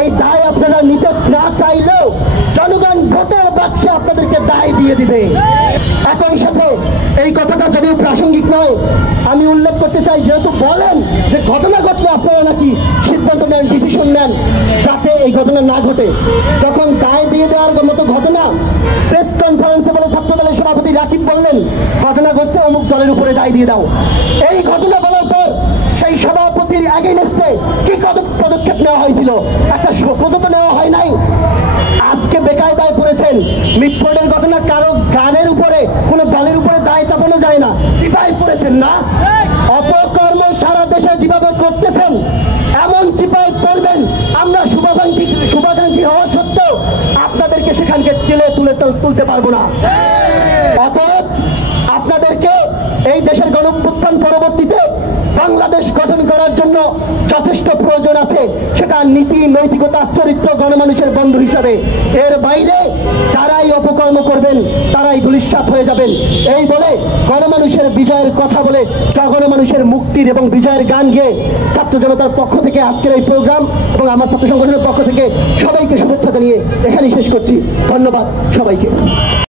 এই দায় আপনারা নিতে না চাইলেও জনগণ ভোটের বাক্সে আপনাদেরকে দায় দিয়ে দিবে। একই সাথে এই কথাটা যদিও প্রাসঙ্গিক নয়, আমি উল্লেখ করতে চাই, যেহেতু বলেন যে ঘটনা ঘটলে আপনারা নাকি সিদ্ধান্ত নেন, ডিসিশন নেন যাতে এই ঘটনা না ঘটে। যখন দায় দিয়ে দেওয়ার মতো ঘটনা প্রেস কনফারেন্সে বলে ছাত্র দলের সভাপতি রাকিব বললেন ঘটনা ঘটছে অমুক দলের উপরে দায় দিয়ে দাও। এই ঘটনা বলার পর সেই সভাপতির এগেইনস্টে কি পদক্ষেপ নেওয়া হয়েছিল? একটা পদক্ষেপ নেওয়া হয় নাই। আজকে বেকায়দায় পড়েছেন। মিটফোর্ডের ঘটনা কারো গানের উপরে, কোন দলের উপরে দায় চাপানো যায় না, চিপাই পড়েছেন না? অপকর্ম সারা দেশে যেভাবে করতেছেন এমন চিপাই পড়বেন, আমরা শুভাকাঙ্ক্ষী হওয়া সত্ত্বেও আপনাদেরকে সেখানকে টেনে তুলতে পারবো না। অতএব আপনাদেরকে এই দেশের গণঅভ্যুত্থান পরবর্তীতে বাংলাদেশ গঠন করার জন্য যথেষ্ট প্রয়োজন আছে, সেটা নীতি, নৈতিকতা, চরিত্র, গণমানুষের বন্ধু হিসাবে। এর বাইরে যারাই অপকর্ম করবেন তারাই ধূলিসাৎ হয়ে যাবেন। এই বলে গণমানুষের বিজয়ের কথা বলে, গণমানুষের মুক্তির এবং বিজয়ের গান গেয়ে ছাত্র জনতার পক্ষ থেকে আজকের এই প্রোগ্রাম এবং আমার ছাত্র সংগঠনের পক্ষ থেকে সবাইকে শুভেচ্ছা জানিয়ে এখানেই শেষ করছি। ধন্যবাদ সবাইকে।